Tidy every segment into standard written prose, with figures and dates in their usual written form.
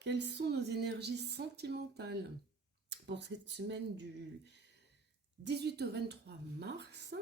quelles sont nos énergies sentimentales pour cette semaine du 18 au 23 mars?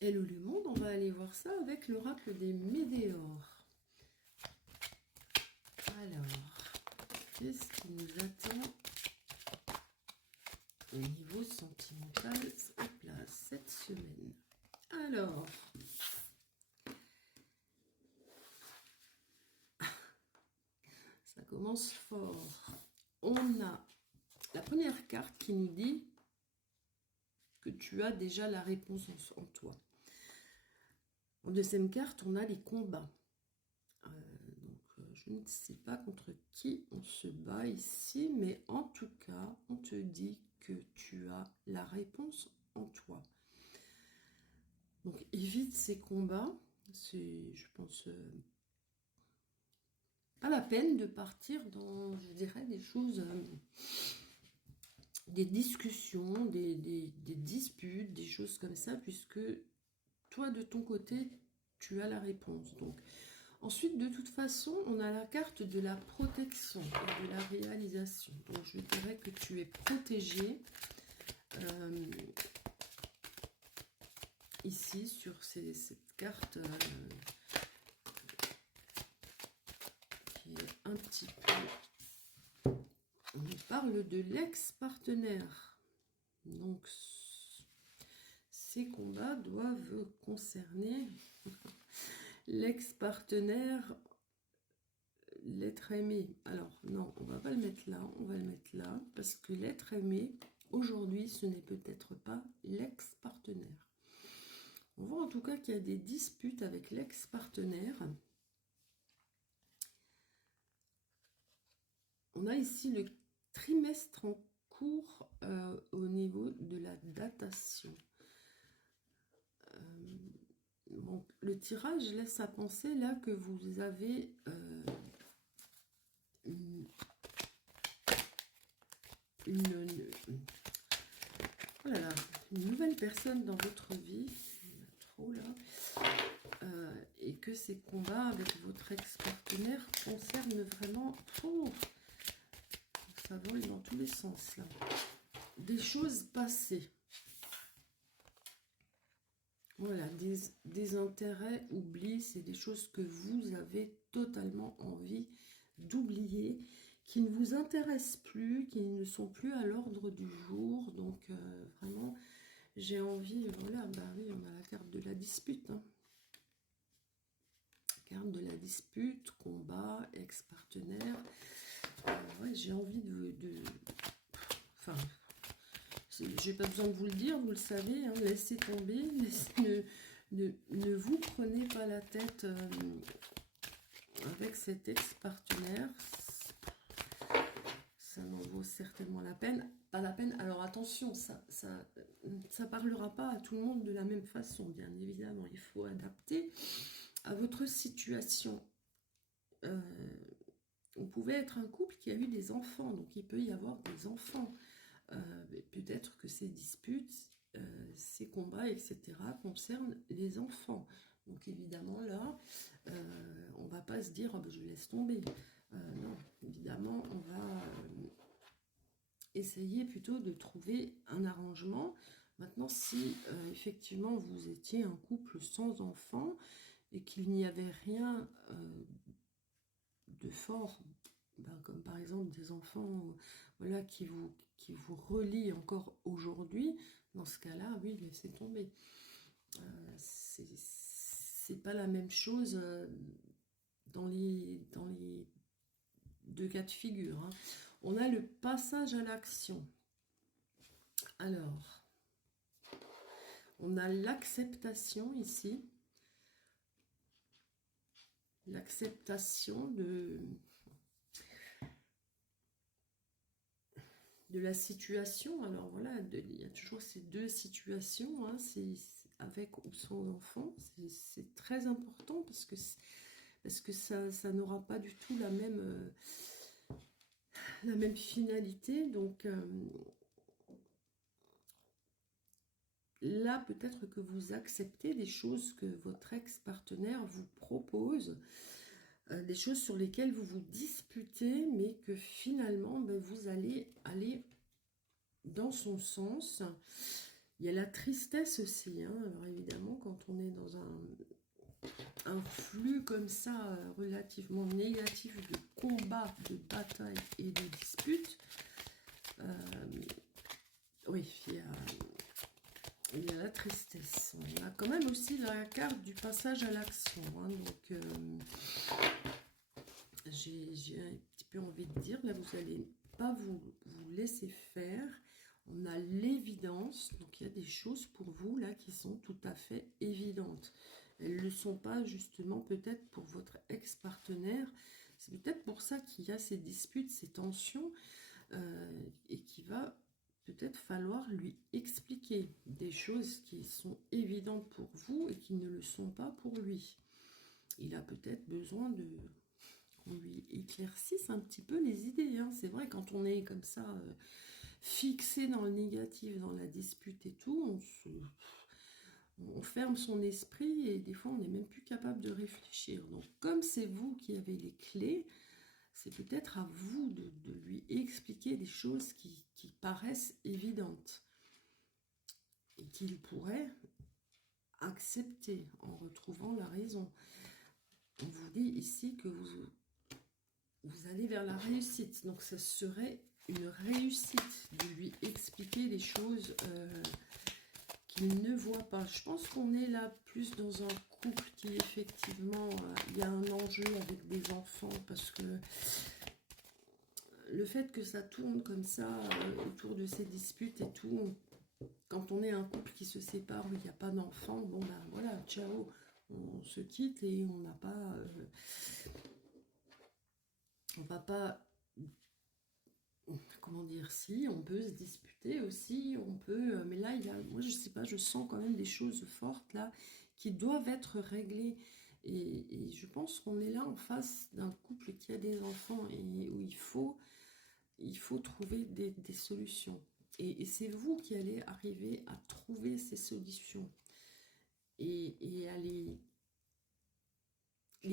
Hello le monde, on va aller voir ça avec l'oracle des Médéores. Alors, qu'est-ce qui nous attend au niveau sentimental hop là, cette semaine? Alors, ça commence fort. On a la première carte qui nous dit que tu as déjà la réponse en toi. En deuxième carte, on a les combats. Je ne sais pas contre qui on se bat ici, mais en tout cas, on te dit que tu as la réponse en toi. Donc, évite ces combats. C'est, je pense, pas la peine de partir dans, je dirais, des choses, des discussions, des disputes, des choses comme ça, puisque toi, de ton côté, tu as la réponse. Donc, ensuite, de toute façon, on a la carte de la protection et de la réalisation. Donc, je dirais que tu es protégé ici sur cette carte qui est un petit peu... On parle de l'ex-partenaire. Donc, ces combats doivent concerner l'ex-partenaire, l'être aimé. Alors, non, on va pas le mettre là, on va le mettre là, parce que l'être aimé, aujourd'hui, ce n'est peut-être pas l'ex-partenaire. On voit en tout cas qu'il y a des disputes avec l'ex-partenaire. On a ici le trimestre en cours au niveau de la datation. Bon, le tirage laisse à penser là que vous avez une oh là là, une nouvelle personne dans votre vie, trop là, et que ces combats avec votre ex-partenaire concernent vraiment, ça vole dans tous les sens là, des choses passées. Voilà, des intérêts oubliés, c'est des choses que vous avez totalement envie d'oublier, qui ne vous intéressent plus, qui ne sont plus à l'ordre du jour. Donc, vraiment, j'ai envie, voilà, bah oui, on a la carte de la dispute. Hein. Carte de la dispute, combat, ex-partenaire. Ouais, j'ai envie enfin... J'ai pas besoin de vous le dire, vous le savez, hein, laissez tomber, ne vous prenez pas la tête avec cet ex-partenaire, ça n'en vaut certainement la peine, pas la peine. Alors attention, ça parlera pas à tout le monde de la même façon, bien évidemment, il faut adapter à votre situation. Vous pouvez être un couple qui a eu des enfants, donc il peut y avoir des enfants. Peut-être que ces disputes, ces combats, etc. concernent les enfants. Donc évidemment là, on ne va pas se dire oh, ben, je laisse tomber. Non, évidemment, on va essayer plutôt de trouver un arrangement. Maintenant, si effectivement vous étiez un couple sans enfants et qu'il n'y avait rien de fort, ben, comme par exemple des enfants voilà, qui vous relient encore aujourd'hui, dans ce cas-là, oui, laissez tomber. C'est pas la même chose dans les deux cas de figure. Hein. On a le passage à l'action. Alors, on a l'acceptation ici. L'acceptation de la situation. Alors voilà, il y a toujours ces deux situations, hein, c'est avec ou sans enfant. C'est très important parce que ça n'aura pas du tout la même finalité. Donc là, peut-être que vous acceptez des choses que votre ex-partenaire vous propose. des choses sur lesquelles vous vous disputez, mais que finalement, ben, vous allez aller dans son sens. Il y a la tristesse aussi, hein. Alors évidemment, quand on est dans un flux comme ça, relativement négatif de combat, de bataille et de disputes, oui, il y a la tristesse. On a quand même aussi la carte du passage à l'action, hein. Donc, j'ai un petit peu envie de dire, là, vous n'allez pas vous laisser faire. On a l'évidence, donc il y a des choses pour vous, là, qui sont tout à fait évidentes. Elles ne le sont pas, justement, peut-être pour votre ex-partenaire. C'est peut-être pour ça qu'il y a ces disputes, ces tensions, et qu'il va peut-être falloir lui expliquer des choses qui sont évidentes pour vous et qui ne le sont pas pour lui. Il a peut-être besoin qu'on lui éclaircisse un petit peu les idées, hein. C'est vrai, quand on est comme ça, fixé dans le négatif, dans la dispute et tout, on ferme son esprit et des fois on n'est même plus capable de réfléchir. Donc comme c'est vous qui avez les clés, c'est peut-être à vous de lui expliquer des choses qui paraissent évidentes et qu'il pourrait accepter en retrouvant la raison. On vous dit ici que vous allez vers la réussite, donc ce serait une réussite de lui expliquer des choses qu'il ne voit pas. Je pense qu'on est là plus dans un couple qui effectivement, il y a un enjeu avec des enfants, parce que le fait que ça tourne comme ça autour de ces disputes et tout, quand on est un couple qui se sépare où il n'y a pas d'enfants, bon ben voilà, ciao, on se quitte et on n'a pas... on va pas... Comment dire, si, on peut se disputer aussi, on peut... mais là, moi je sais pas, je sens quand même des choses fortes là, qui doivent être réglées. Et je pense qu'on est là en face d'un couple qui a des enfants et où il faut trouver des solutions. Et c'est vous qui allez arriver à trouver ces solutions et à les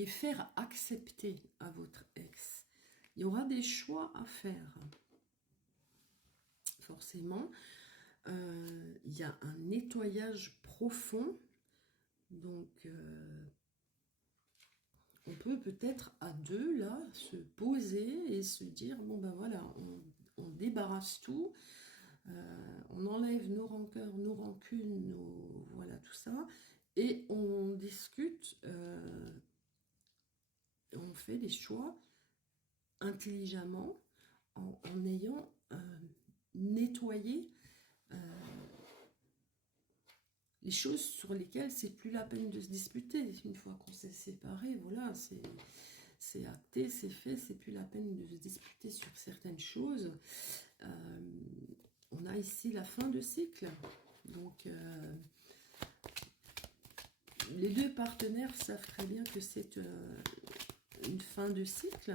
faire accepter à votre ex. Il y aura des choix à faire. Forcément, il y a un nettoyage profond. Donc, on peut peut-être à deux, là, se poser et se dire, bon ben voilà, on débarrasse tout. On enlève nos rancœurs, nos rancunes, voilà tout ça, et on discute, on fait des choix intelligemment en ayant nettoyé les choses sur lesquelles c'est plus la peine de se disputer. Une fois qu'on s'est séparés, voilà, c'est acté, c'est fait, c'est plus la peine de se disputer sur certaines choses. On a ici la fin de cycle, donc les deux partenaires savent très bien que c'est une fin de cycle,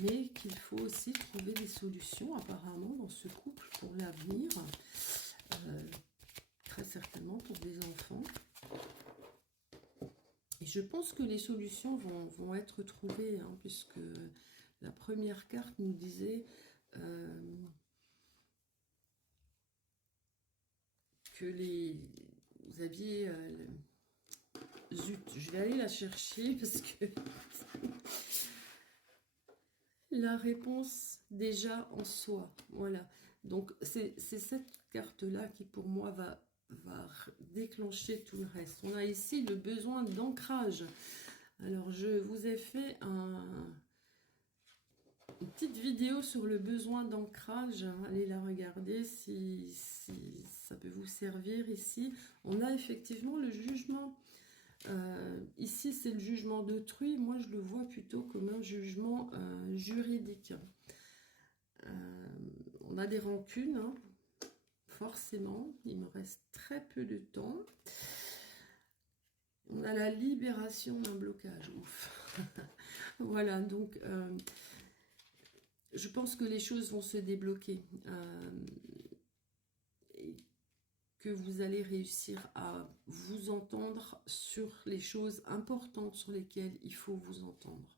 mais qu'il faut aussi trouver des solutions apparemment dans ce couple pour l'avenir, très certainement pour des enfants. Et je pense que les solutions vont être trouvées, hein, puisque la première carte nous disait que vous aviez... zut, je vais aller la chercher parce que la réponse déjà en soi, voilà. Donc c'est cette carte-là qui pour moi va déclencher tout le reste. On a ici le besoin d'ancrage. Alors je vous ai fait une petite vidéo sur le besoin d'ancrage, allez la regarder si ça peut vous servir. Ici on a effectivement le jugement, ici c'est le jugement d'autrui, moi je le vois plutôt comme un jugement juridique. On a des rancunes, hein, forcément, il me reste très peu de temps. On a la libération d'un blocage, ouf. Voilà, donc je pense que les choses vont se débloquer. Et que vous allez réussir à vous entendre sur les choses importantes sur lesquelles il faut vous entendre.